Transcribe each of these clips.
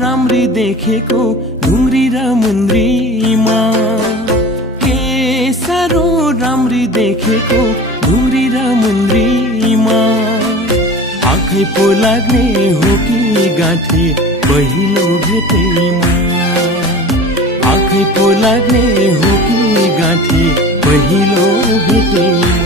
राम्री देखेको ढुङ्ग्री र मुन्द्रीमा, के साह्रो राम्री देखेको ढुङ्ग्री र मुन्द्रीमा। आँखै पो लाग्ने हो कि गाँठे पहिलो भेटैमा, आँखै पो लाग्ने हो कि गाँठे पहिलो भेटैमा।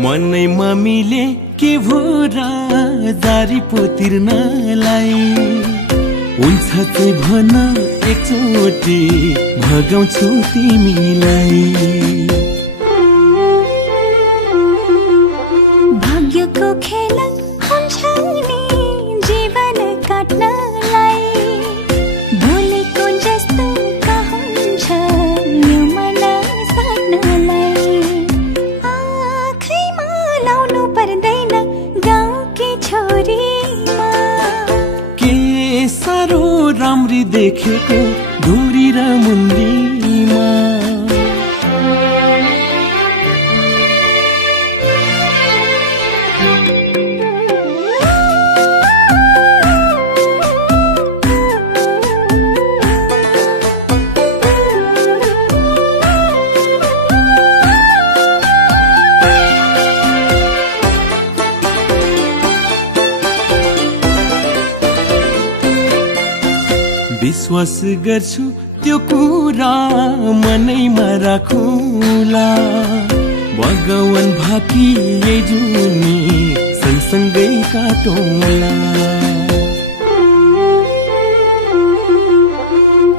मनैमा मिले के भो र जारी पो तिर्नलाई, हुन्छ चाहिँ भन एकचोटि भगाउँछु तिमीलाई। भाग्यको खेल हुन्छ नि जीवन काट्नलाई, भोलिको जस्तो हुन्छ यो मन साट्नलाई। आँखैमा लाउनु पर्दैन गाउँकी छोरीमा, के साह्रो राम्री देखेको ढुङ्ग्री र मुन्द्रीमा। विश्वास गर्छु त्यो कुरा मनैमा राखुला, भगवान भाकी यही जुनी सँगसँगै काटौँला।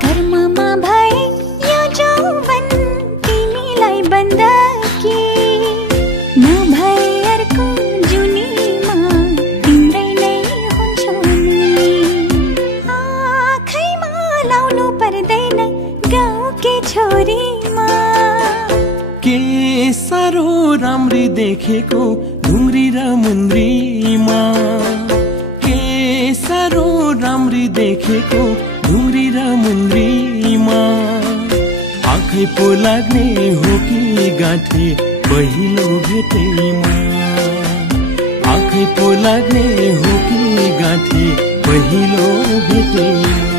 कर्ममा भए यो जौवन तिमीलाई बन्दकी, नभए अर्को जुनीमा तिम्रै नै हुन्छौ नि। आँखैमा लाउनु पर्दैन गाउँकी छोरीमा, के साह्रो राम्री देखेको ढुङ्ग्री र मुन्द्रीमा, के साह्रो राम्री देखेको ढुङ्ग्री र मुन्द्रीमा। आँखै पो लाग्ने हो कि गाँठे पहिलो भेटैमा, आँखै पो लाग्ने हो कि गाँठे पहिलो भेटैमा।